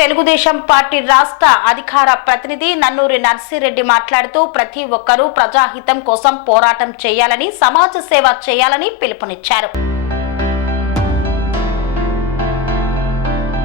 Telugu Desam party రాష్ట్ర అధికార ప్రతినిధి నన్నూరి నర్సిరెడ్డి మాట్లాడుతూ ప్రతి ఒక్కరూ ప్రజాహితం కోసం పోరాటం చేయాలని సమాజ సేవ చేయాలని పిలుపునిచ్చారు.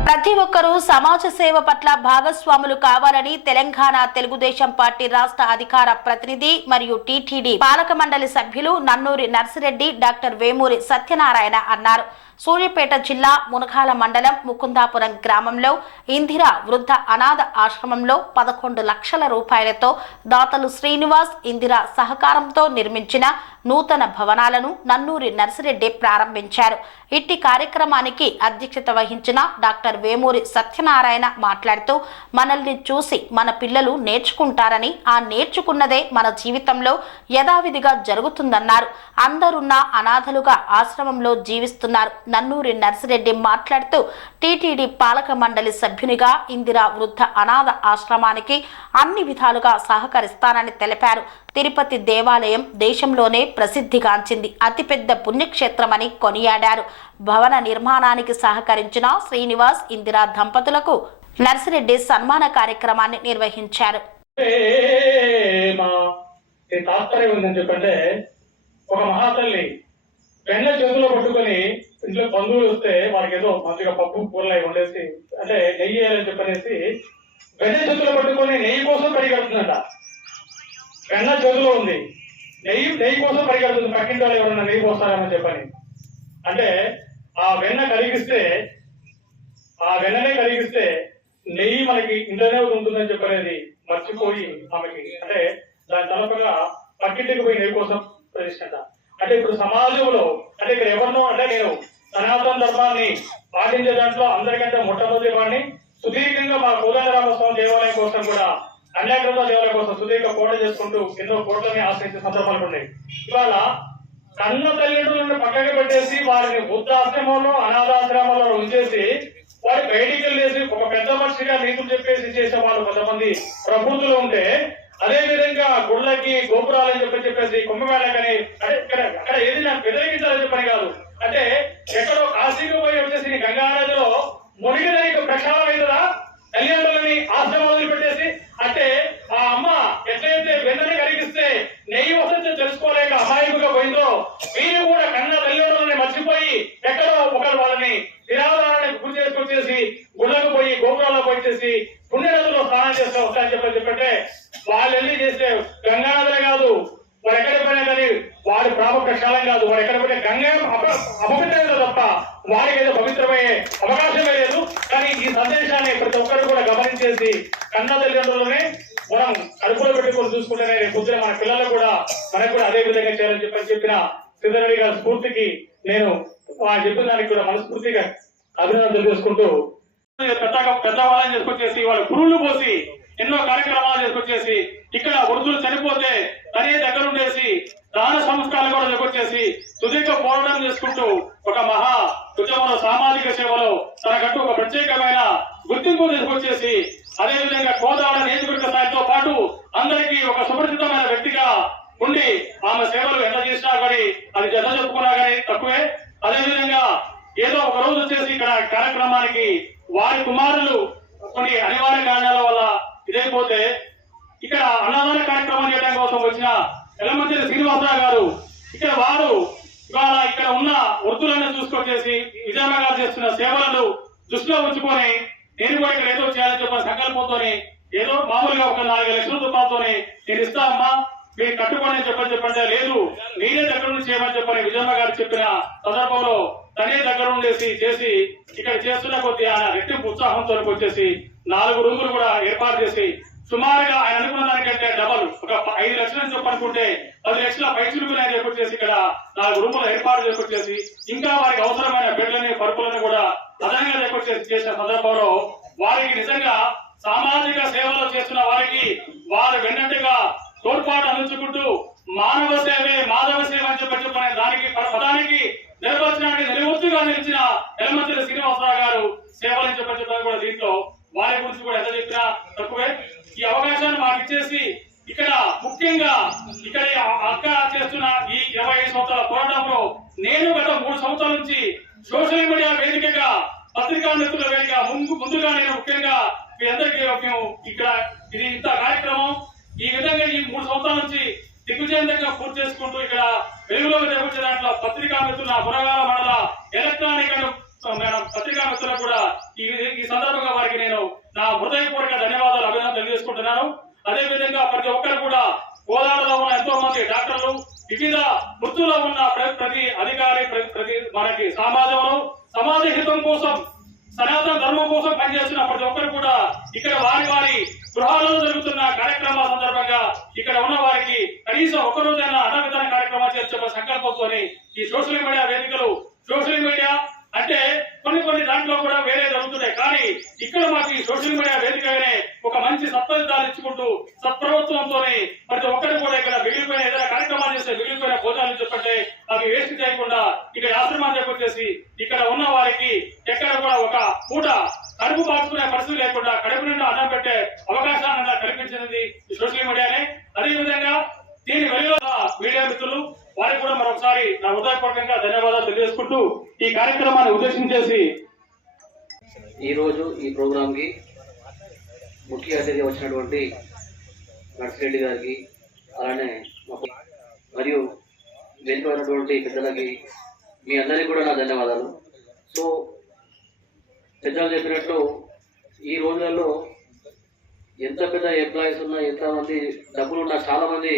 ప్రతి ఒక్కరూ సమాజ సేవ పట్ల భాగస్వాములు కావాలని తెలంగాణ తెలుగుదేశం పార్టీ రాష్ట్ర అధికార ప్రతినిధి మరియు టీటీడీ పాలక మండలి సభ్యులు నన్నూరి నర్సిరెడ్డి డాక్టర్ వేమూరి సత్యనారాయణ అన్నారు. సూర్యాపేట జిల్లా మునగాల మండలం ముకుందాపురం గ్రామంలో ఇందిరా వృద్ధ అనాథ ఆశ్రమంలో పదకొండు లక్షల రూపాయలతో దాతలు శ్రీనివాస్ ఇందిరా సహకారంతో నిర్మించిన నూతన భవనాలను నన్నూరి నర్సిరెడ్డి ప్రారంభించారు. ఇట్టి కార్యక్రమానికి అధ్యక్షత వహించిన డాక్టర్ వేమూరి సత్యనారాయణ మాట్లాడుతూ మనల్ని చూసి మన పిల్లలు నేర్చుకుంటారని ఆ నేర్చుకున్నదే మన జీవితంలో యథావిధిగా జరుగుతుందన్నారు. అందరున్న అనాథలుగా ఆశ్రమంలో జీవిస్తున్నారు. నన్నూరి నర్సిరెడ్డి మాట్లాడుతూ టీటీడీ పాలక మండలి సభ్యునిగా ఇందిరా వృద్ధ అనాథ ఆశ్రమానికి అన్ని విధాలుగా సహకరిస్తానని తెలిపారు. తిరుపతి దేవాలయం దేశంలోనే ప్రసిద్ధిగాంచింది. అతిపెద్ద పుణ్యక్షేత్రమని కొనియాడారు. భవన నిర్మాణానికి సహకరించిన శ్రీనివాస్ ఇందిరా దంపతులకు నర్సిరెడ్డి సన్మాన కార్యక్రమాన్ని నిర్వహించారు. చెప్పంటే ఒక మహాతల్లి వెన్న చేతిలో పట్టుకొని ఇంట్లో బంధువులు వస్తే వారికి ఏదో మంచిగా పప్పు కూరలు అవి వండేసి అంటే నెయ్యి వేయాలని చెప్పనేసి వెన్న చేతిలో పట్టుకొని నెయ్యి కోసం పడిగడుతుందంట వెన్న చేతిలో ఉంది. నెయ్యి నెయ్యి కోసం పరిగెడుతుంది. పక్కింటి వాళ్ళు ఎవరన్నా నెయ్యి పోస్తారేమో చెప్పని. అంటే ఆ వెన్న కరిగిస్తే ఆ వెన్ననే కరిగిస్తే నెయ్యి మనకి ఇంట్లోనే ఉంటుందని చెప్పనేది మర్చిపోయి ఆమెకి. అంటే దాని తలపగా పక్కింటికి పోయి నెయ్యి కోసం ప్రతిష్ఠత అంటే ఇప్పుడు సమాజంలో అంటే ఇక్కడ ఎవరినో అంటే నేను సనాతన ధర్మాన్ని పాటించే దాంట్లో అందరికంటే మొట్టమొదటి వాడిని. సుదీర్ఘంగా మా కోదండరామస్వామి దేవాలయం కోసం కూడా అన్యాకృత దేవాలయం కోసం? సుదీర్ఘ పోట చేసుకుంటూ ఎన్నో కోట్లని ఆశ్రయించే సందర్భాలు ఉన్నాయి. ఇవాళ కన్న తల్లిదండ్రులను పక్కకి పెట్టేసి వారిని వృద్ధాశ్రమంలో అనాథాశ్రమంలో ఉంచేసి వారి బయటికి వెళ్ళేసి ఒక పెద్ద మనిషిగా నీతులు చెప్పేసి చేసే వాళ్ళు కొంతమంది ప్రబుద్ధులు ఉంటే అదే విధంగా గుళ్ళకి గోపురాలని చెప్పి చెప్పేసి కుంభమేళకని కానీ ఇక్కడ అక్కడ ఏది నాకు వ్యతిరేకించాలని చెప్పని కాదు. అంటే ఎక్కడో కాశీకి పోయి వచ్చేసి గంగానదిలో మునిగిన ప్రక్షాళన అవుతుందా తల్లిదండ్రులని ఆశ్రమం వదిలిపెట్టేసి అంటే ఆ అమ్మ ఎట్లయితే వెన్నని కరిగిస్తే నెయ్యి వసతి తెలుసుకోలేక అమాయకుగా పోయిందో మీరు కూడా కన్న తల్లిదండ్రులని మర్చిపోయి ఎక్కడో ఒకరు వాళ్ళని నిరాధారాన్ని గురి చేసుకొచ్చేసి గుళ్ళకు పోయి గోపురాలకు పోయి చేసి పుణ్యనదులో స్నానం చేస్తే వస్తాయని చెప్పని చెప్పంటే వాళ్ళు వెళ్ళి చేస్తే గంగా నదులే కాదు వాడు ఎక్కడ పోయినా కానీ వాడి ప్రాప ప్రక్షాళం కాదు వాడు ఎక్కడ పోయినా గంగా అప- అపవిత్రమే తప్ప వాడికి ఏదో పవిత్రమయ్యే అవకాశమే లేదు కానీ ఈ సందేశాన్ని ప్రతి ఒక్కరు కూడా గమనించేసి కన్న తల్లిదండ్రులనే మనం కడుపులో పెట్టుకొని చూసుకుంటేనే రేపు పొద్దున మన పిల్లలు కూడా మనకు కూడా అదే విధంగా చేయాలని చెప్పని చెప్పిన సిద్ధరెడ్డి గారి స్ఫూర్తికి నేను ఆయన చెప్పిన దానికి కూడా మనస్ఫూర్తిగా అభినందన తెలియజేసుకుంటూ పెద్దగా పెద్దవాళ్ళని చేసుకొచ్చేసి వాళ్ళ పురుళ్ళు పోసి ఎన్నో కార్యక్రమాలు చేసుకొచ్చేసి ఇక్కడ వృద్ధులు చనిపోతే తనే దగ్గర ఉండేసి దాన సంస్కారాలు కూడా చేసుకొచ్చేసి సుదీర్ఘ పోరాటం చేసుకుంటూ ఒక మహా ఉద్యమంలో సామాజిక సేవలో తనకంటూ ఒక ప్రత్యేకమైన గుర్తింపు తీసుకొచ్చేసి అదే విధంగా కోదాడ నియోజకవర్గ స్థాయితో పాటు అందరికీ ఒక సుపరిచితమైన వ్యక్తిగా ఉండి ఆమె సేవలు ఎంత చేసినా కానీ అది జత చెప్పుకున్నా కానీ తక్కువే. అదే విధంగా ఏదో ఒక రోజు వచ్చేసి ఇక్కడ కార్యక్రమానికి వారి కుమారులు కొన్ని అనివార్య కారణాల వల్ల ఇదైపోతే ఇక్కడ అన్నదాన కార్యక్రమం చేయడం కోసం వచ్చిన ఎల్లమంత్రి శ్రీనివాసరావు గారు ఇక్కడ వారు ఇవాళ ఇక్కడ ఉన్న వృద్ధులను చూసుకొచ్చేసి విజయమ్మ చేస్తున్న సేవలను దృష్టిలో ఉంచుకొని నేను కూడా ఇక్కడ ఏదో చేయాలని చెప్పిన సంకల్పంతో ఏదో మామూలుగా ఒక నాలుగు లక్షల రూపాయలతోని నేను ఇస్తా అమ్మా మీరు కట్టుకోండి చెప్పని చెప్పండి లేదు. నేనే దగ్గర నుంచి చేయమని చెప్పని విజయమ్మ గారు చెప్పిన సందర్భంలో తనే దగ్గర ఉండేసి చేసి ఇక్కడ చేస్తున్న కొద్ది ఆయన రెట్టింపు ఉత్సాహంతో వచ్చేసి నాలుగు రూములు కూడా ఏర్పాటు చేసి సుమారుగా ఆయన అనుకున్న దానికంటే డబల్ ఒక ఐదు లక్షలు చెప్పనుకుంటే పది లక్షల పైచులు చేసి ఇక్కడ నాలుగు రూములు ఏర్పాటు చేసుకొచ్చేసి ఇంకా వారికి అవసరమైన బెడ్లని పరుపులను కూడా అదనంగా చేకొచ్చేసి చేసిన సందర్భంలో వారికి నిజంగా సామాజిక సేవలు చేస్తున్న వారికి వారు వెన్నట్టుగా తోడ్పాటు మానవ సేవే మాధవ సేవ అని చెప్పి చెప్పిన దానికి ప- పదానికి నిర్వచనానికి నిలువొత్తుగా నిలిచిన ఎలమంత్రి శ్రీనివాసరావు గారు సేవలని చెప్పని చెప్పిన కూడా దీంట్లో వారి గురించి కూడా ఎంత చెప్పినా తక్కువే ఈ అవకాశాన్ని మాకు ఇచ్చేసి ఇక్కడ ముఖ్యంగా ఇక్కడ ఈ అక్క చేస్తున్న ఈ ఇరవై ఐదు సంవత్సరాల పోరాటంలో నేను గత మూడు సంవత్సరాల నుంచి సోషల్ మీడియా వేదికగా పత్రికా మిత్రుల వేదిక ముందు ముందుగా నేను ముఖ్యంగా మీ అందరికీ మేము ఇక్కడ ఇది ఇంత కార్యక్రమం ఈ విధంగా ఈ మూడు సంవత్సరాల నుంచి దిగ్విజయంగా పూర్తి చేసుకుంటూ ఇక్కడ వెలుగులోకి తెచ్చిన దాంట్లో పత్రికా మిత్రుల బురగాల మండల ఎలక్ట్రానిక్ అండ్ మేడం పత్రికా మిత్రులకు కూడా ఈ ఈ సందర్భంగా వారికి నేను నా హృదయపూర్వక ధన్యవాదాలు కోరుతున్నాను అదే విధంగా ప్రతి ఒక్కరు కూడా కోదాడలో ఉన్న ఎంతో మంది డాక్టర్లు వివిధ వృత్తుల్లో ఉన్న ప్రతి అధికారి ప్రతి మనకి సమాజంలో సమాజ హితం కోసం సనాతన ధర్మం కోసం పనిచేస్తున్న ప్రతి ఒక్కరు కూడా ఇక్కడ వారి వారి గృహాలలో జరుగుతున్న కార్యక్రమాల సందర్భంగా ఇక్కడ ఉన్న వారికి కనీసం ఒక రోజైనా అన్న విధాన కార్యక్రమాలు చేర్చే సంకల్పంతో ఈ సోషల్ మీడియా వేదికలు సోషల్ మీడియా అంటే కొన్ని కొన్ని దాంట్లో కూడా వేరే జరుగుతున్నాయి. కానీ ఇక్కడ మాకు ఈ సోషల్ మీడియా వేదికగానే ఒక మంచి సత్ఫలితాలు ఇచ్చుకుంటూ సత్ప్రభుత్వంతోనే ప్రతి ఒక్కరు కూడా ఇక్కడ మిగిలిపోయిన ఏదైనా కార్యక్రమాలు చేస్తే మిగిలిపోయిన భోజనాలు చెప్పంటే అవి వేస్ట్ చేయకుండా ఇక్కడ ఆశ్రమాలు చెప్పొచ్చేసి ఇక్కడ ఉన్న వారికి ఎక్కడ కూడా ఒక పూట కడుపు మార్చుకునే పరిస్థితి లేకుండా కడుపు నిండా అన్నం పెట్టే అవకాశాన్ని కల్పించినది సోషల్ మీడియా అదే విధంగా దీని వెలుగుల మీడియా మిత్రులు వారికి కూడా మరొకసారి నా హృదయపూర్వకంగా ధన్యవాదాలు తెలియజేసుకుంటూ ఈ కార్యక్రమాన్ని ఉద్దేశించేసి ఈ రోజు ఈ ప్రోగ్రామ్కి ముఖ్య అతిథి వచ్చినటువంటి నర్సిరెడ్డి గారికి అలానే మరియు వెళ్ళిపోయినటువంటి పెద్దలకి మీ అందరికీ కూడా నా ధన్యవాదాలు. సో పెద్దలు చెప్పినట్లు ఈ రోజులలో ఎంత పెద్ద ఎంప్లాయీస్ ఉన్నా ఎంతమంది డబ్బులు ఉన్నా చాలామంది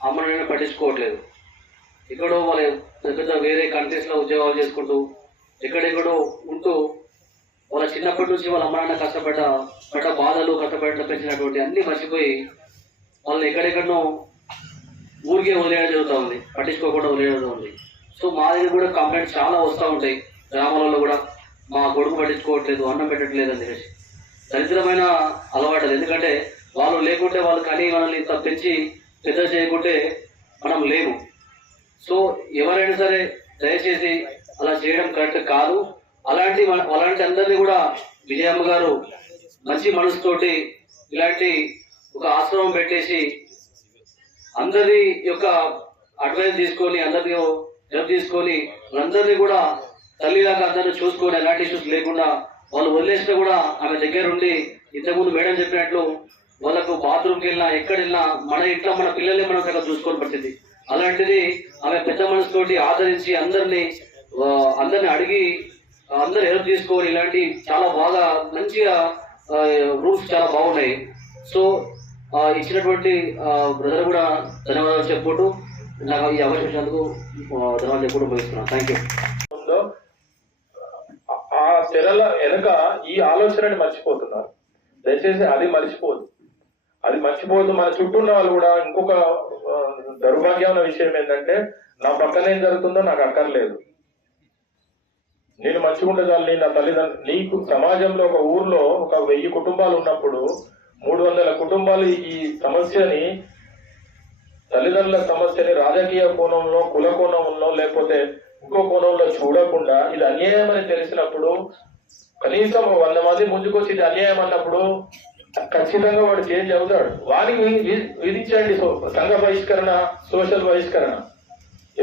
అమ్మనైనా పట్టించుకోవట్లేదు. ఎక్కడో వాళ్ళ పెద్ద పెద్ద వేరే కంట్రీస్లో ఉద్యోగాలు చేసుకుంటూ ఎక్కడెక్కడో ఉంటూ వాళ్ళ చిన్నప్పటి నుంచి వాళ్ళ అమ్మ నాన్న కష్టపడ్డ పడ్డ బాధలు కష్టపడ్డ పెంచినటువంటి అన్ని మర్చిపోయి వాళ్ళని ఎక్కడెక్కడనో ఊరికే వదిలేయడం జరుగుతూ ఉంది. పట్టించుకోకుండా వదిలేయడం ఉంది. సో మా దగ్గర కూడా కంప్లైంట్స్ చాలా వస్తూ ఉంటాయి. గ్రామాలలో కూడా మా కొడుకు పట్టించుకోవట్లేదు అన్నం పెట్టట్లేదు అని చెప్పేసి. దరిద్రమైన అలవాటు అది. ఎందుకంటే వాళ్ళు లేకుంటే వాళ్ళు కానీ మనల్ని ఇంత పెంచి పెద్ద చేయకుంటే మనం లేము. సో ఎవరైనా సరే దయచేసి అలా చేయడం కరెక్ట్ కాదు. అలాంటి మన- అలాంటి అందరినీ కూడా విజయమ్మ గారు మంచి మనసుతోటి ఇలాంటి ఒక ఆశ్రమం పెట్టేసి అందరి యొక్క అడ్వైస్ తీసుకొని అందరి హెల్ప్ తీసుకొని వాళ్ళందరినీ కూడా తల్లిలాగా అందరినీ చూసుకొని ఎలాంటి ఇష్యూస్ లేకుండా వాళ్ళు వదిలేసినా కూడా ఆమె దగ్గర ఉండి ఇంతకుముందు మేడం చెప్పినట్లు వాళ్ళకు బాత్రూమ్కి వెళ్ళినా ఎక్కడ వెళ్ళినా మన ఇంట్లో మన పిల్లల్ని మనం చూసుకొని పట్టింది. అలాంటిది ఆమె పెద్ద మనసుతోటి ఆదరించి అందరినీ అందరిని అడిగి అందరు హెల్ప్ తీసుకోవాలి ఇలాంటి చాలా బాగా మంచిగా రూల్స్ చాలా బాగున్నాయి. సో ఇచ్చినటువంటి బ్రదర్ కూడా ధన్యవాదాలు చెప్పుకుంటూ నాకు ఈ అవకాశం ఇచ్చినందుకు ధన్యవాదాలు చెప్పుకుంటూ ముగిస్తున్నాను. థ్యాంక్ యూ ఆ- ఆ తెరల వెనుక ఈ ఆలోచనని మర్చిపోతున్నారు. దయచేసి అది మర్చిపోదు. అది మర్చిపోదు. మన చుట్టూ ఉన్న వాళ్ళు కూడా ఇంకొక ఆ, దౌర్భాగ్యమైన విషయం ఏంటంటే నా పక్కన ఏం జరుగుతుందో నాకు అక్కర్లేదు నేను మంచిగుంటే చాలు నా తల్లిదండ్రులు నీకు సమాజంలో ఒక ఊర్లో ఒక వెయ్యి కుటుంబాలు ఉన్నప్పుడు మూడు వందల కుటుంబాలు ఈ సమస్యని తల్లిదండ్రుల సమస్యని రాజకీయ కోణంలో కుల కోణంలో లేకపోతే ఇంకో కోణంలో చూడకుండా ఇది అన్యాయం అని తెలిసినప్పుడు కనీసం వంద మంది ముందుకొచ్చి ఇది అన్యాయం అన్నప్పుడు ఖచ్చితంగా వాడు చేంజ్ అవుతాడు వాడికి విధించండి సంఘ బహిష్కరణ సోషల్ బహిష్కరణ.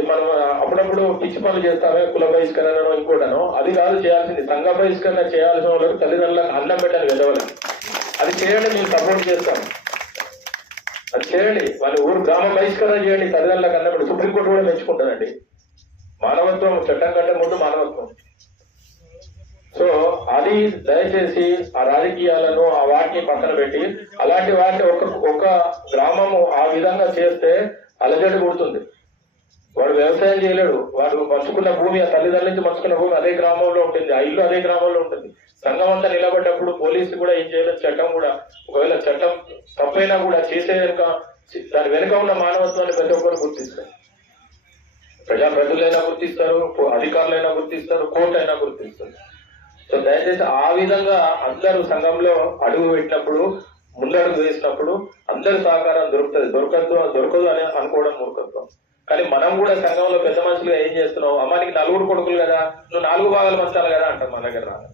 మనం అప్పుడప్పుడు పిచ్చి పనులు చేస్తామే కుల బహిష్కరణ ఇంకోటను. అది కాదు చేయాల్సింది. సంఘ బహిష్కరణ చేయాల్సిన వాళ్ళకి తల్లిదండ్రులకు అన్నం పెట్టాలి వెదవలకి. అది చేయండి మేము సపోర్ట్ చేస్తాను అది చేయండి. వాళ్ళ ఊరు గ్రామ బహిష్కరణ చేయండి తల్లిదండ్రులకు అన్నప్పుడు సుప్రీంకోర్టు కూడా మెచ్చుకుంటారండి. మానవత్వం చట్టం కంటే ముందు మానవత్వం. సో అది దయచేసి ఆ రాజకీయాలను ఆ వాటిని పక్కన పెట్టి అలాంటి వాటిని ఒక ఒక గ్రామము ఆ విధంగా చేస్తే అలజడి పుడుతుంది వాడు వ్యవసాయం చేయలేడు. వాడు మర్చుకున్న భూమి ఆ తల్లిదండ్రుల నుంచి మర్చుకున్న భూమి అదే గ్రామంలో ఉంటుంది. ఆ ఇల్లు అదే గ్రామంలో ఉంటుంది. సంఘం అంతా నిలబడ్డప్పుడు పోలీసు కూడా ఏం చేయలేదు. చట్టం కూడా ఒకవేళ చట్టం తప్పైనా కూడా చేసే వెనుక దాని వెనుక ఉన్న మానవత్వాన్ని ప్రతి ఒక్కరు గుర్తిస్తారు. ప్రజాప్రతినిధులైనా గుర్తిస్తారు అధికారులైనా గుర్తిస్తారు కోర్టు అయినా గుర్తిస్తారు. సో దయచేసి ఆ విధంగా అందరూ సంఘంలో అడుగు పెట్టినప్పుడు ముందడుగు వేసినప్పుడు అందరి సహకారం దొరుకుతుంది. దొరకదు దొరకదు అని అనుకోవడం మూర్ఖత్వం. కానీ మనం కూడా సంఘంలో పెద్ద మనుషులుగా ఏం చేస్తున్నావు? అమ్మానికి నలుగురు కొడుకులు కదా నువ్వు నాలుగు భాగాలు పంచాలి కదా అంటాం మన దగ్గర రాదు.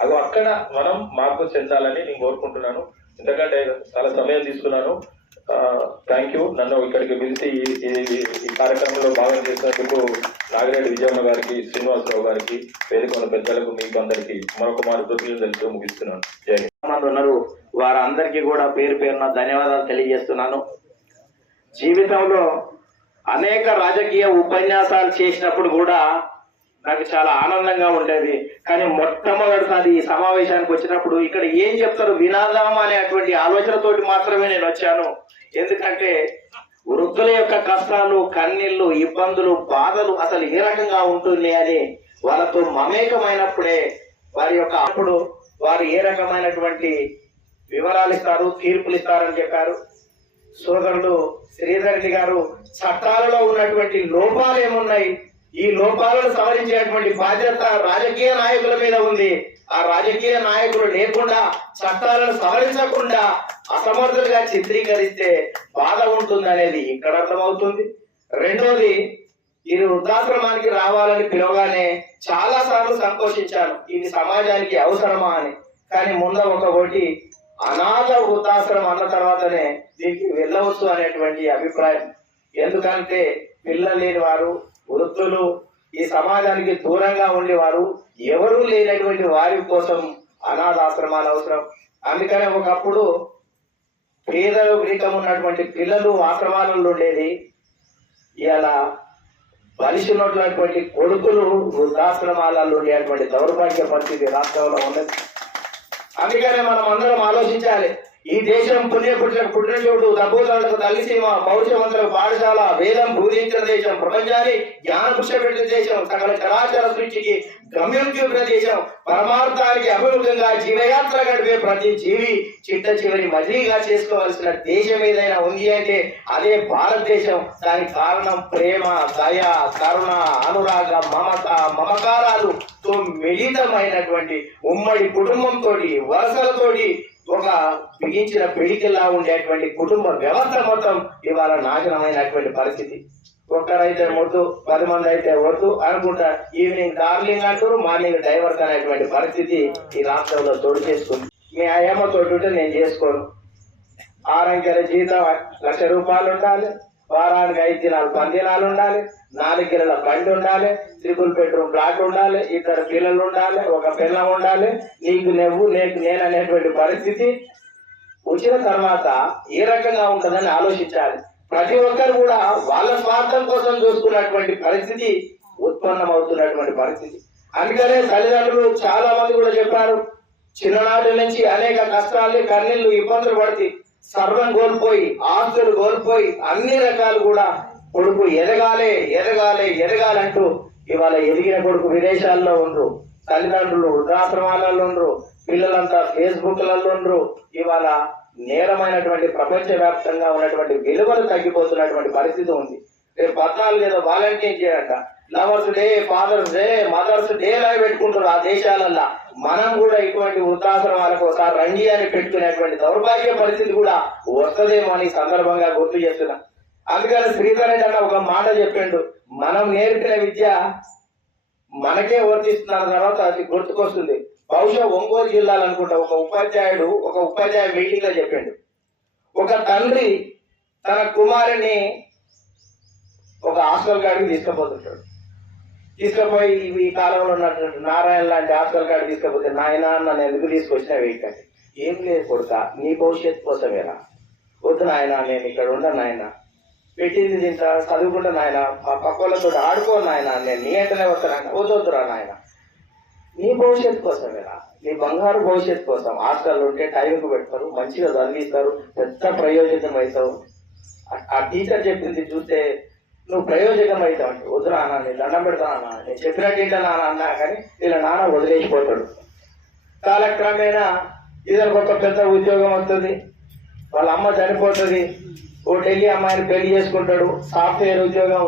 అది అక్కడ మనం మార్పు చెందాలని నేను కోరుకుంటున్నాను. ఎందుకంటే చాలా సమయం తీసుకున్నాను. థ్యాంక్ యూ నన్ను ఇక్కడికి పిలిచి ఈ- కార్యక్రమంలో భాగం చేసినందుకు నాగిరెడ్డి విజయమ్మ గారికి శ్రీనివాసరావు గారికి వేదిక పెద్దలకు మీకు అందరికి మరొక మారు తెలుస్తూ ముగిస్తున్నాను. జై మంది ఉన్నారు. వారందరికీ కూడా పేరు పేరున ధన్యవాదాలు తెలియజేస్తున్నాను. జీవితంలో అనేక రాజకీయ ఉపన్యాసాలు చేసినప్పుడు కూడా నాకు చాలా ఆనందంగా ఉండేది. కానీ మొట్టమొదటిసారి ఈ సమావేశానికి వచ్చినప్పుడు ఇక్కడ ఏం చెప్తారు? వినాదాం అనేటువంటి ఆలోచనతోటి మాత్రమే నేను వచ్చాను. ఎందుకంటే వృద్ధుల యొక్క కష్టాలు కన్నీళ్ళు ఇబ్బందులు బాధలు అసలు ఏ రకంగా ఉంటుంది అని వాళ్ళతో మమేకమైనప్పుడే వారి యొక్క అప్పుడు వారు ఏ రకమైనటువంటి వివరాలు ఇస్తారు తీర్పులు ఇస్తారని చెప్పారు. సోదరుడు శ్రీధర్ రెడ్డి గారు చట్టాలలో ఉన్నటువంటి లోపాలు ఏమున్నాయి? ఈ లోపాలను సవరించేటువంటి బాధ్యత రాజకీయ నాయకుల మీద ఉంది. ఆ రాజకీయ నాయకులు లేకుండా చట్టాలను సవరించకుండా అసమర్థులుగా చిత్రీకరిస్తే బాధ ఉంటుంది అనేది ఇక్కడ అర్థమవుతుంది. రెండోది ఇది వృద్ధాశ్రమానికి రావాలని పిలవగానే చాలా సార్లు సంతోషించాను ఇది సమాజానికి అవసరమా అని. కానీ ముంద ఒక ఒకటి అనాథ వృద్ధాశ్రమం అన్న తర్వాతనే దీనికి వెళ్ళవచ్చు అనేటువంటి అభిప్రాయం. ఎందుకంటే పిల్లలు లేని వారు వృద్ధులు ఈ సమాజానికి దూరంగా ఉండేవారు ఎవరూ లేనటువంటి వారి కోసం అనాథాశ్రమాలు అవసరం. అందుకనే ఒకప్పుడు పేదరికం ఉన్నటువంటి పిల్లలు ఆశ్రమాలలో ఉండేది. ఇలా బలిసినటువంటి కొడుకులు వృద్ధాశ్రమాలలో ఉండేటువంటి దౌర్భాగ్య పరిస్థితి రాష్ట్రంలో ఉన్నది. అందుకనే మనం అందరం ఆలోచించాలి. ఈ దేశం పుణ్య పుట్టిన పుట్టినచోటు తల్లిసీమ తల్లి పౌరుషవంతులకు పాఠశాల వేదం బోధించిన దేశం ప్రపంచాన్ని జ్ఞానపుష్ట పెట్టిన దేశం సకల చరాచర సృష్టికి గమ్యం చూపిన దేశం పరమార్థానికి అభిముఖంగా జీవయాత్ర గడిపే ప్రతి జీవి చిట్ట చివరి మజిలీగా చేసుకోవాల్సిన దేశం ఏదైనా ఉంది అంటే అదే భారతదేశం. దానికి కారణం ప్రేమ దయ కరుణ అనురాగ మమత మమకారాలు తో మిళితమైనటువంటి ఉమ్మడి కుటుంబంతో వరసలతోటి ఒక బిగించిన పిడికిలా ఉండేటువంటి కుటుంబ వ్యవస్థ మొత్తం ఇవాళ నాశనమైనటువంటి పరిస్థితి. ఒక్కరైతే వద్దు పది మంది అయితే వద్దు అనుకుంటా ఈవినింగ్ డార్లింగ్ అంటారు మార్నింగ్ డైవర్స్ అనేటువంటి పరిస్థితి ఈ రాష్ట్రంలో తోడు చేసుకుంది మీ అయ్యమ్మ తోటి ఉంటే నేను చేసుకోను. ఆరంకెల జీతం లక్ష రూపాయలు ఉండాలి. వారానికి ఐదు దినాలు పందిలాలు ఉండాలి నాలుగు కిలోల బండి ఉండాలి త్రిపుల్ బెడ్రూమ్ ఫ్లాట్ ఉండాలి ఇద్దరు పిల్లలు ఉండాలి ఒక పిల్లం ఉండాలి. నీకు నువ్వు నీకు నేను అనేటువంటి పరిస్థితి వచ్చిన తర్వాత ఏ రకంగా ఉంటుందని ఆలోచించాలి. ప్రతి ఒక్కరు కూడా వాళ్ళ స్వార్థం కోసం చూసుకున్నటువంటి పరిస్థితి ఉత్పన్నమవుతున్నటువంటి పరిస్థితి. అందుకనే తల్లిదండ్రులు చాలా మంది కూడా చెప్పారు చిన్ననాటి నుంచి అనేక కష్టాలు కన్నీళ్ళు ఇబ్బందులు పడితే సర్వం కోల్పోయి ఆస్తులు కోల్పోయి అన్ని రకాలు కూడా కొడుకు ఎదగాలే ఎదగాలే ఎదగాలంటూ ఇవాళ ఎదిగిన కొడుకు విదేశాల్లో ఉండ్రు. తల్లిదండ్రులు వృద్ధాశ్రమాలలో ఉండ్రు పిల్లలంతా ఫేస్బుక్లలో ఉండ్రు. ఇవాళ నేరమైనటువంటి ప్రపంచ వ్యాప్తంగా ఉన్నటువంటి విలువలు తగ్గిపోతున్నటువంటి పరిస్థితి ఉంది. రేపు పద్నాలుగు ఏదో volunteer చేయంట. Lovers day fathers day mothers day లాగా పెట్టుకుంటున్నారు ఆ దేశాలల్లో. మనం కూడా ఇటువంటి వృద్ధాశ్రమాలకు ఒకసారి రండి అని పెట్టుకునేటువంటి దౌర్భాగ్య పరిస్థితి కూడా వస్తుందేమో అని సందర్భంగా గుర్తు చేస్తున్నా. అందుకని శ్రీధర్ రెడ్డి అన్న ఒక మాట చెప్పిండు. మనం నేర్పిన విద్య మనకే వర్తిస్తున్న తర్వాత అది గుర్తుకొస్తుంది. బహుశా ఒంగోలు జిల్లాలో అనుకుంటా ఒక ఉపాధ్యాయుడు ఒక ఉపాధ్యాయ మీటింగ్లో చెప్పిండు. ఒక తండ్రి తన కుమారుని ఒక హాస్టల్ గాడికి తీసుకుపోతుంటాడు. తీసుకుపోయి ఈ కాలంలో ఉన్నటువంటి నారాయణ లాంటి హాస్టల్ కాడ తీసుకుపోతే నాయన నన్ను ఎందుకు తీసుకొచ్చినా వెయిట్ ఏం లేదు కొడుక నీ భవిష్యత్తు కోసమేనా? వద్దు నాయన నేను ఇక్కడ ఉండను నాయన. పెట్టింది తింటా చదువుకుంటా నాయన. మా పక్కలతో ఆడుకో నాయన నేను నీ వెంటనే వస్తాను వద్దొద్దురా నాయన. నీ భవిష్యత్తు కోసమేనా? నీ బంగారు భవిష్యత్తు కోసం హాస్టల్ ఉంటే టైంకు పెడతారు మంచిగా చదివిస్తారు పెద్ద ప్రయోజనం అవుతావు ఆ- ఆ టీచర్ చెప్పింది చూస్తే నువ్వు ప్రయోజనం అవుతావు అంటే వద్దురా అన్న నేను దండం పెడతా అన్న. నేను చెప్పినట్టు నాన్న అన్నా కానీ వీళ్ళ నాన్న వదిలేసిపోతాడు. కాలక్రమేణా ఇతనికి ఒక పెద్ద ఉద్యోగం వస్తుంది. వాళ్ళ అమ్మ చనిపోతుంది. ఓ ఢిల్లీ అమ్మాయిని పెళ్ళి చేసుకుంటాడు. సాఫ్ట్వేర్ ఉద్యోగం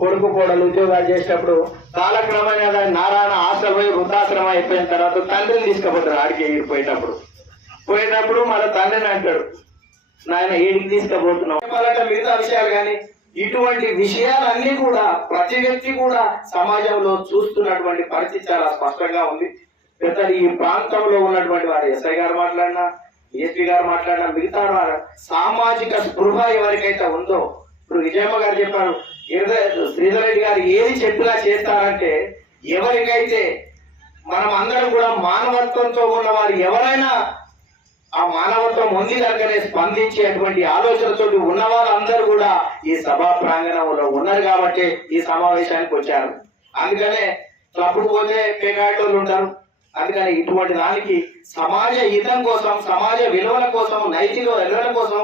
కొడుకు కోడలు ఉద్యోగాలు చేసినప్పుడు కాలక్రమంగా దాని నారాయణ ఆశలు పోయి వృద్ధాశ్రమం అయిపోయిన తర్వాత తండ్రిని తీసుకుపోతాడు ఆడికి ఎగిరిపోయినప్పుడు పోయినప్పుడు మన తండ్రిని అంటాడు నాయన ఏడికి తీసుకుపోతున్నావు. మిగతా విషయాలు కానీ ఇటువంటి విషయాలన్నీ కూడా ప్రతి వ్యక్తి కూడా సమాజంలో చూస్తున్నటువంటి పరిస్థితి చాలా స్పష్టంగా ఉంది. పెద్దలు ఈ ప్రాంతంలో ఉన్నటువంటి వారు ఎస్ఐ గారు మాట్లాడినా ఏపీ గారు మాట్లాడినా మిగతా వారు సామాజిక స్పృహ ఎవరికైతే ఉందో ఇప్పుడు విజయమ్మ గారు చెప్పారు శ్రీధర్ రెడ్డి గారు ఏది చెప్పినా చేస్తారంటే ఎవరికైతే మనం అందరం కూడా మానవత్వంతో ఉన్న వారు ఎవరైనా ఆ మానవత్వం ఉంది దగ్గరే స్పందించేటువంటి ఆలోచనతో ఉన్న వాళ్ళందరూ కూడా ఈ సభా ప్రాంగణంలో ఉన్నారు కాబట్టి ఈ సమావేశానికి వచ్చారు. అందుకనే తప్పుడు పోతే పేకాటోళ్ళు ఉంటారు. అందుకని ఇటువంటి దానికి సమాజ హితం కోసం సమాజ విలువల కోసం నైతిక విలువల కోసం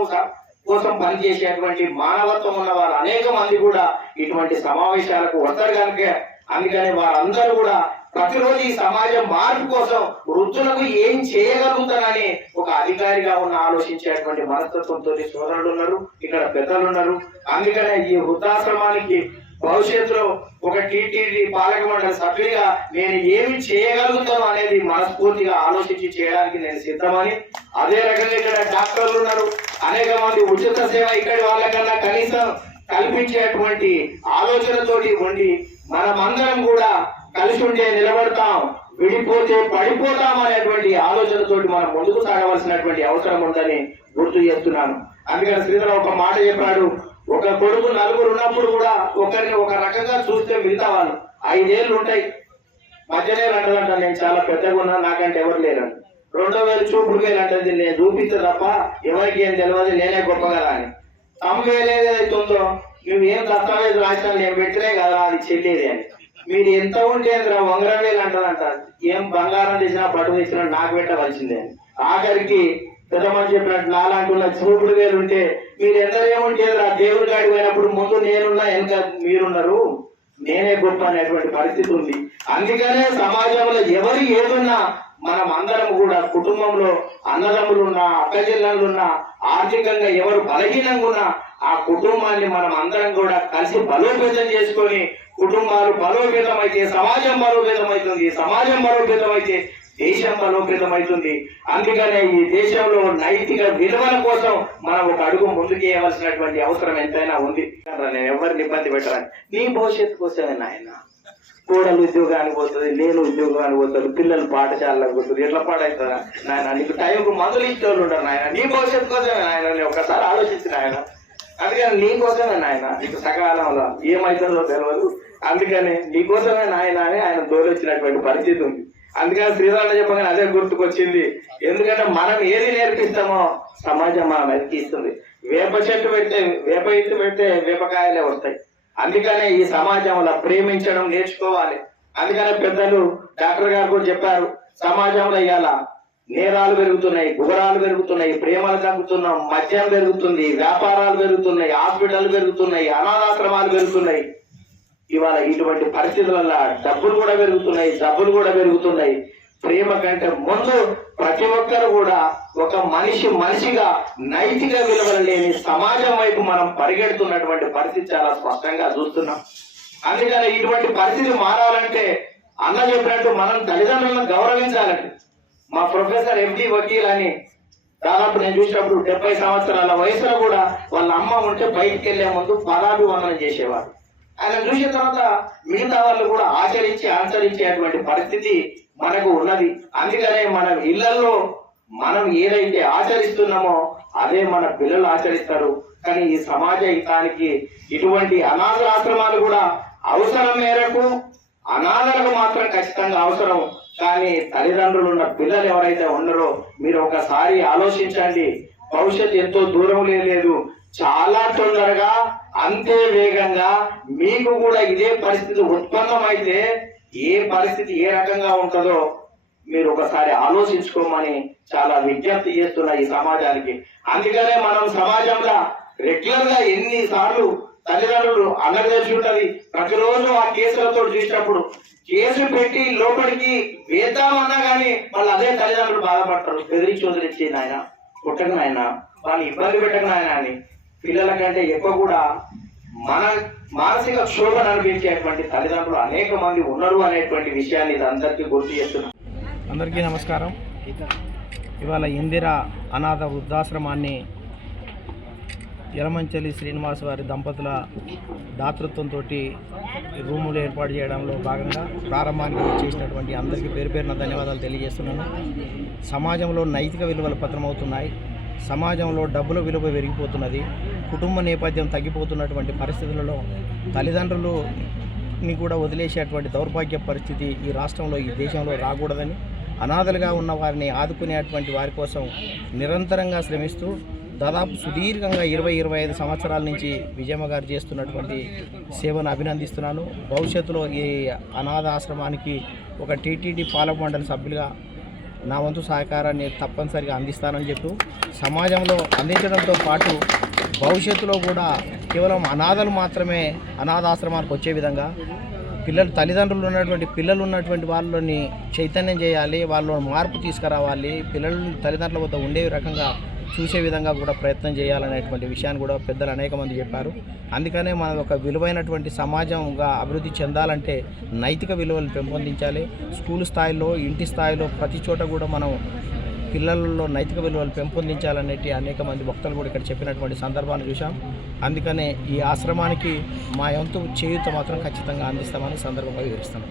కోసం పనిచేసేటువంటి మానవత్వం ఉన్న వారు అనేక మంది కూడా ఇటువంటి సమావేశాలకు వస్తారు కనుక అందుకని వారందరూ కూడా ప్రతిరోజు ఈ సమాజం మార్పు కోసం వృద్ధులకు ఏం చేయగలుగుతారని ఒక అధికారిగా ఉన్న ఆలోచించేటువంటి మనస్తత్వంతో సోదరులు ఉన్నారు ఇక్కడ పెద్దలు ఉన్నారు. అందుకనే ఈ వృద్ధాశ్రమానికి భవిష్యత్తులో ఒక టీటీడీ పాలక మండలి సభ్యుడిగా నేను ఏమి చేయగలుగుతాను అనేది మనస్ఫూర్తిగా ఆలోచించి చేయడానికి నేను సిద్ధమని అదే రకంగా ఇక్కడ డాక్టర్లు ఉన్నారు. అనేక మంది ఉచిత సేవ ఇక్కడి వాళ్ళకన్నా కనీసం కల్పించేటువంటి ఆలోచనతోటి ఉండి మనమందరం కూడా కలిసి ఉంటే నిలబడతాం విడిపోతే పడిపోతాం అనేటువంటి ఆలోచనతోటి మనం ముందుకు సాగవలసినటువంటి అవసరం ఉందని గుర్తు చేస్తున్నాను. అందుకని శ్రీధర్ ఒక మాట చెప్పాడు ఒక కొడుకు నలుగురు ఉన్నప్పుడు కూడా ఒకరిని ఒక రకంగా చూస్తే మిగతా వాళ్ళు ఐదేళ్ళు ఉంటాయి. మధ్యనే అంటదంట నేను చాలా పెద్దగా ఉన్నా నాకంటే ఎవరు లేరండి రెండో వేలు చూపుడు వేలు అంటది నేను చూపిస్తే తప్ప ఎవరికి ఏం తెలియదు నేనే గొప్ప కదా అని. తమ వేలు ఏదైతే ఉందో ఏం దస్తావేజ్ రాసినా నేను పెట్టినే కదా అది చెల్లేది అని. మీరు ఎంత ఉంటే వంగరం వేలు అంటారంట ఏం బంగారం తెచ్చినా పట్టు తెచ్చినా నాకు పెట్టవలసిందే. ఆఖరికి పెద్ద మనిషి చెప్పినట్టు నాలాంటి ఉన్న చూపుడు వేలు ఉంటే మీరు ఎంత ఏముంటే దేవుడి కాడికి పోయినప్పుడు ముందు నేనున్నా వెనక మీరున్నారు. నేనే గొప్ప అనేటువంటి పరిస్థితి ఉంది. అందుకనే సమాజంలో ఎవరు ఏదున్నా మనం అందరం కూడా కుటుంబంలో అన్నదమ్ములున్నా అక్కచెల్లెళ్ళున్నా ఆర్థికంగా ఎవరు బలహీనంగా ఉన్నా ఆ కుటుంబాన్ని మనం అందరం కూడా కలిసి బలోపేతం చేసుకొని కుటుంబాలు బలోపేతం అయితే సమాజం బలోపేతమవుతుంది సమాజం బలోపేతమైతే అయితే దేశం బలోపేతం అవుతుంది అందుకనే ఈ దేశంలో నైతిక విలువల కోసం మనం ఒక అడుగు ముందుకేయవలసినటువంటి అవసరం ఎంతైనా ఉంది. నేను ఎవరిని ఇబ్బంది పెట్టాలని నీ భవిష్యత్తు కోసమే నాయన. కోడలు ఉద్యోగానికి పోతుంది నేను ఉద్యోగానికి పోతాను పిల్లలు పాఠశాలకు పోతుంది ఎట్లా పాడవుతుందా నాయన నీకు టైంకు మందులు ఇచ్చేవాళ్ళు ఉంటారు నాయన. నీ భవిష్యత్తు కోసమే నాయన. ఒకసారి ఆలోచించిన ఆయన అందుకని నీ కోసమే నాయన నీకు సకాలంలో ఏమైతుందో తెలియదు అందుకని నీ కోసమే నాయన అని ఆయన దోలొచ్చినటువంటి పరిస్థితి ఉంది. అందుకని శ్రీరామ చెప్పగానే అదే గుర్తుకొచ్చింది. ఎందుకంటే మనం ఏది నేర్పిస్తామో సమాజం మనం వెతికిస్తుంది ఇస్తుంది. వేప చెట్టు పెడితే వేప ఇత్తు పెడితే వేపకాయలే వస్తాయి. అందుకనే ఈ సమాజంలో ప్రేమించడం నేర్చుకోవాలి. అందుకనే పెద్దలు డాక్టర్ గారు కూడా చెప్పారు సమాజంలో ఇవాళ నేరాలు పెరుగుతున్నాయి గుబరాలు పెరుగుతున్నాయి ప్రేమలు తగ్గుతున్నాం మద్యం పెరుగుతుంది వ్యాపారాలు పెరుగుతున్నాయి హాస్పిటల్ పెరుగుతున్నాయి అనాథాశ్రమాలు పెరుగుతున్నాయి. ఇవాళ ఇటువంటి పరిస్థితుల డబ్బులు కూడా పెరుగుతున్నాయి డబ్బులు కూడా పెరుగుతున్నాయి. ప్రేమ కంటే ముందు ప్రతి ఒక్కరు కూడా ఒక మనిషి మనిషిగా నైతిక విలువలు లేని సమాజం వైపు మనం పరిగెడుతున్నటువంటి పరిస్థితి చాలా స్పష్టంగా చూస్తున్నాం. అందుకని ఇటువంటి పరిస్థితి మారాలంటే అన్న చెప్పినట్టు మనం తల్లిదండ్రులను గౌరవించాలండి. మా ప్రొఫెసర్ ఎండి వకీల్ అని దాదాపు నేను చూసినప్పుడు డెబ్బై సంవత్సరాల వయసులో కూడా వాళ్ళ అమ్మ ఉంటే బయటికి వెళ్ళే ముందు పదాభివందనం చేసేవారు. ఆయన చూసిన తర్వాత మిగతా వాళ్ళు కూడా ఆచరించి ఆచరించేటువంటి పరిస్థితి మనకు ఉన్నది. అందుకనే మనం ఇళ్ళలో మనం ఏదైతే ఆచరిస్తున్నామో అదే మన పిల్లలు ఆచరిస్తారు. కానీ ఈ సమాజ హితానికి ఇటువంటి అనాథ ఆశ్రమాలు కూడా అవసరం మేరకు అనాథలకు మాత్రం ఖచ్చితంగా అవసరం. కానీ తల్లిదండ్రులు ఉన్న పిల్లలు ఎవరైతే ఉన్నారో మీరు ఒకసారి ఆలోచించండి. భవిష్యత్తు ఎంతో దూరం లేదు. చాలా తొందరగా అంతే వేగంగా మీకు కూడా ఇదే పరిస్థితి ఉత్పన్నమైతే ఏ పరిస్థితి ఏ రకంగా ఉంటుందో మీరు ఒకసారి ఆలోచించుకోమని చాలా విజ్ఞప్తి చేస్తున్న ఈ సమాజానికి. అందుకనే మనం సమాజంలో రెగ్యులర్గా ఎన్నిసార్లు తల్లిదండ్రులు అన్నది తెలిసి ఉంటది ప్రతిరోజు ఆ కేసులతో చూసినప్పుడు కేసు పెట్టి లోపలికి వేద్దామన్నా గానీ వాళ్ళు అదే తల్లిదండ్రులు బాధపడతారు. బెదిరించి వదిలిచ్చి నాయన కొట్టకు నాయన వాళ్ళని ఇబ్బంది పెట్టకు నాయన అని పిల్లల కంటే ఎక్కువ కూడా మన మానసిక క్షోభను అనిపించేటువంటి తల్లిదండ్రులు అనేక మంది ఉన్నారు అనేటువంటి విషయాన్ని ఇది అందరికీ గుర్తు చేస్తున్నాను అందరికీ నమస్కారం. ఇవాళ ఇందిరా అనాథ వృద్ధాశ్రమాన్ని యలమంచలి శ్రీనివాస్ వారి దంపతుల దాతృత్వంతో రూములు ఏర్పాటు చేయడంలో భాగంగా ప్రారంభానికి చేసినటువంటి అందరికీ పేరు పేరున ధన్యవాదాలు తెలియజేస్తున్నాను. సమాజంలో నైతిక విలువలు పతనమవుతున్నాయి. సమాజంలో డబ్బుల విలువ పెరిగిపోతున్నది. కుటుంబ నేపథ్యం తగ్గిపోతున్నటువంటి పరిస్థితులలో తల్లిదండ్రులు ని కూడా వదిలేసేటువంటి దౌర్భాగ్య పరిస్థితి ఈ రాష్ట్రంలో ఈ దేశంలో రాకూడదని అనాథలుగా ఉన్న వారిని ఆదుకునేటువంటి వారి కోసం నిరంతరంగా శ్రమిస్తూ దాదాపు సుదీర్ఘంగా ఇరవై ఇరవై ఐదు సంవత్సరాల నుంచి విజయమ్మ గారు చేస్తున్నటువంటి సేవను అభినందిస్తున్నాను. భవిష్యత్తులో ఈ అనాథ ఆశ్రమానికి ఒక టీటీడీ పాలక మండలి సభ్యులుగా నా వంతు సహకారాన్ని తప్పనిసరిగా అందిస్తానని చెప్పు. సమాజంలో అందించడంతో పాటు భవిష్యత్తులో కూడా కేవలం అనాథలు మాత్రమే అనాథాశ్రమానికి వచ్చే విధంగా పిల్లలు తల్లిదండ్రులు ఉన్నటువంటి పిల్లలు ఉన్నటువంటి వాళ్ళని చైతన్యం చేయాలి వాళ్ళలో మార్పు తీసుకురావాలి పిల్లలు తల్లిదండ్రుల వద్ద ఉండే రకంగా చూసే విధంగా కూడా ప్రయత్నం చేయాలనేటువంటి విషయాన్ని కూడా పెద్దలు అనేక మంది చెప్పారు. అందుకనే మనం ఒక విలువైనటువంటి సమాజంగా అభివృద్ధి చెందాలంటే నైతిక విలువలు పెంపొందించాలి. స్కూల్ స్థాయిలో ఇంటి స్థాయిలో ప్రతి చోట కూడా మనం పిల్లలలో నైతిక విలువలు పెంపొందించాలనేటి అనేక మంది భక్తులు కూడా ఇక్కడ చెప్పినటువంటి సందర్భాన్ని చూసాం అందుకనే ఈ ఆశ్రమానికి మా వంతు చేయూత మాత్రం ఖచ్చితంగా అందిస్తామని సందర్భంగా వివరిస్తున్నాం.